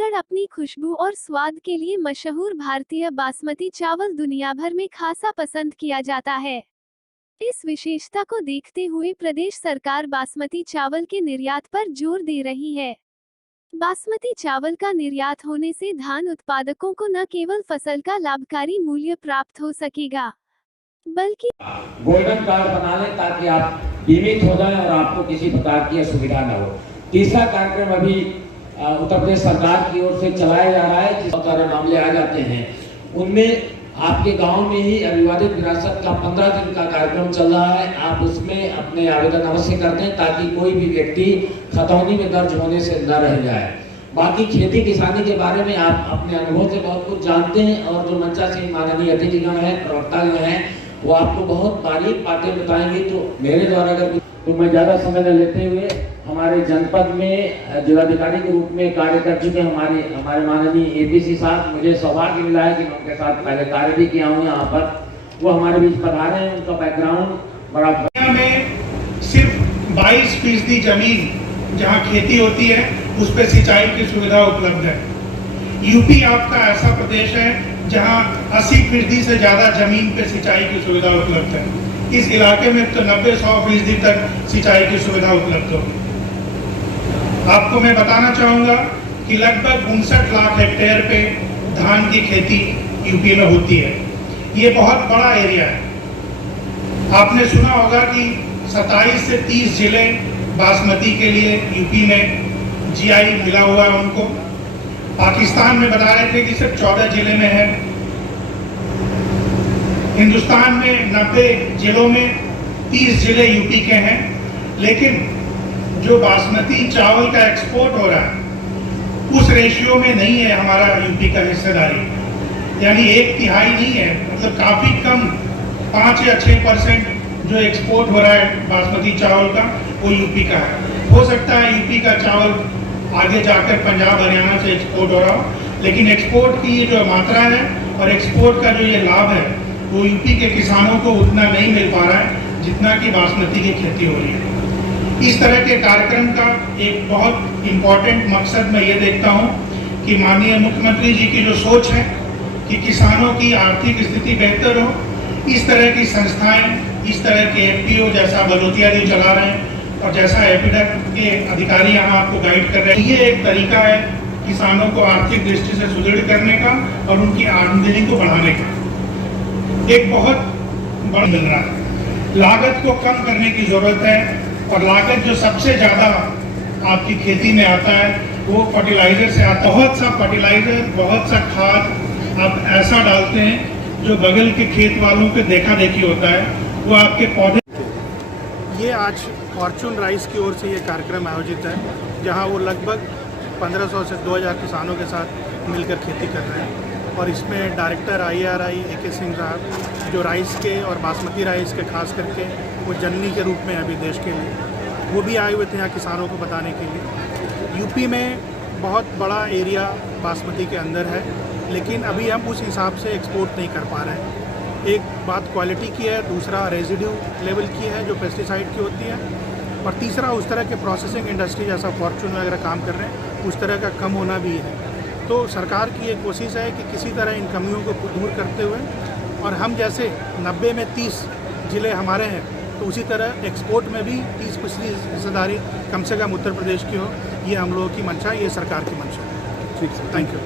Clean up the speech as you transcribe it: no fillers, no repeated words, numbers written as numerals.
छत्तीसगढ़ अपनी खुशबू और स्वाद के लिए मशहूर भारतीय बासमती चावल दुनिया भर में खासा पसंद किया जाता है। इस विशेषता को देखते हुए प्रदेश सरकार बासमती चावल के निर्यात पर जोर दे रही है। बासमती चावल का निर्यात होने से धान उत्पादकों को न केवल फसल का लाभकारी मूल्य प्राप्त हो सकेगा, बल्कि गोल्डन कार्ड बना लें ताकि आप बीमित हो जाएं और आपको किसी प्रकार की असुविधा न हो। तीसरा कार्यक्रम अभी उत्तर प्रदेश सरकार की ओर से चलाया जा रहा है, बहुत सारे मामले आ जाते हैं, उनमें आपके गांव में ही अविवादित विरासत का 15 दिन का कार्यक्रम चल रहा है। आप उसमें अपने आवेदन अवश्य कर दें ताकि कोई भी व्यक्ति खतौनी में दर्ज होने से न रह जाए। बाकी खेती किसानी के बारे में आप अपने अनुभव से बहुत कुछ जानते हैं और जो मंचासीन माननीय अतिथिगण हैं, प्रवक्तागण हैं, वो आपको बहुत बारीक बातें बताएंगे। तो मेरे द्वारा अगर तो मैं ज़्यादा समय न लेते हुए हमारे जनपद में जिलाधिकारी के रूप में कार्य कर चुके हमारे माननीय एपीसी साहब, मुझे सौभाग्य मिला है कि मैं उनके साथ पहले कार्य भी किया हूँ यहाँ पर। वो हमारे बीच पधारे हैं, उनका बैकग्राउंड बड़ा में सिर्फ 22% जमीन जहाँ खेती होती है उस पर सिंचाई की सुविधा उपलब्ध है। यूपी आपका ऐसा प्रदेश है जहाँ 80% से ज्यादा जमीन पे सिंचाई की सुविधा उपलब्ध है। इस इलाके में तो 90-100% तक सिंचाई की सुविधा उपलब्ध होगी। आपको मैं बताना चाहूंगा कि लगभग 59 लाख हेक्टेयर पे धान की खेती यूपी में होती है। ये बहुत बड़ा एरिया है। आपने सुना होगा कि 27 से 30 जिले बासमती के लिए यूपी में जीआई मिला हुआ है उनको। पाकिस्तान में बता रहे थे कि सिर्फ 14 जिले में है। हिंदुस्तान में 90 जिलों में 30 जिले यूपी के हैं। लेकिन जो बासमती चावल का एक्सपोर्ट हो रहा है उस रेशियो में नहीं है हमारा यूपी का हिस्सेदारी, यानी 1/3 नहीं है, मतलब काफी कम 5 या 6% जो एक्सपोर्ट हो रहा है बासमती चावल का वो यूपी का है। हो सकता है यूपी का चावल आगे जाकर पंजाब हरियाणा से एक्सपोर्ट हो रहा हो, लेकिन एक्सपोर्ट की ये जो मात्रा है और एक्सपोर्ट का जो ये लाभ है वो यूपी के किसानों को उतना नहीं मिल पा रहा है जितना कि बासमती की खेती हो रही है। इस तरह के कार्यक्रम का एक बहुत इम्पोर्टेंट मकसद मैं ये देखता हूँ कि माननीय मुख्यमंत्री जी की जो सोच है कि किसानों की आर्थिक स्थिति बेहतर हो, इस तरह की संस्थाएं, इस तरह के एफपीओ जैसा बलोतिया जी चला रहे हैं और जैसा एपीडक के अधिकारी यहाँ आपको गाइड कर रहे हैं, ये एक तरीका है किसानों को आर्थिक दृष्टि से सुदृढ़ करने का और उनकी आमदनी को बढ़ाने का। एक बहुत बड़ा मिल रहा है। लागत को कम करने की जरूरत है और लागत जो सबसे ज्यादा आपकी खेती में आता है वो फर्टिलाइजर से आता है। बहुत सा फर्टिलाइजर, बहुत सा खाद आप ऐसा डालते हैं जो बगल के खेत वालों के देखा देखी होता है, वो आपके पौधे। ये आज फॉर्चून राइस की ओर से ये कार्यक्रम आयोजित है जहां वो लगभग 1500 से 2000 किसानों के साथ मिलकर खेती कर रहे हैं और इसमें डायरेक्टर IRI AK सिंह साहब जो राइस के और बासमती राइस के खास करके वो जननी के रूप में अभी देश के लिए वो भी आए हुए थे यहाँ किसानों को बताने के लिए। यूपी में बहुत बड़ा एरिया बासमती के अंदर है, लेकिन अभी हम उस हिसाब से एक्सपोर्ट नहीं कर पा रहे हैं। एक बात क्वालिटी की है, दूसरा रेजिड्यू लेवल की है जो पेस्टिसाइड की होती है, और तीसरा उस तरह के प्रोसेसिंग इंडस्ट्री जैसा फॉर्चून वगैरह काम कर रहे हैं उस तरह का कम होना भी है। तो सरकार की ये कोशिश है कि किसी तरह इन कमियों को दूर करते हुए और हम जैसे 90 में 30 जिले हमारे हैं तो उसी तरह एक्सपोर्ट में भी 30% हिस्सेदारी कम से कम उत्तर प्रदेश की हो, ये हम लोगों की मंशा, ये सरकार की मंशा है। ठीक है, थैंक यू।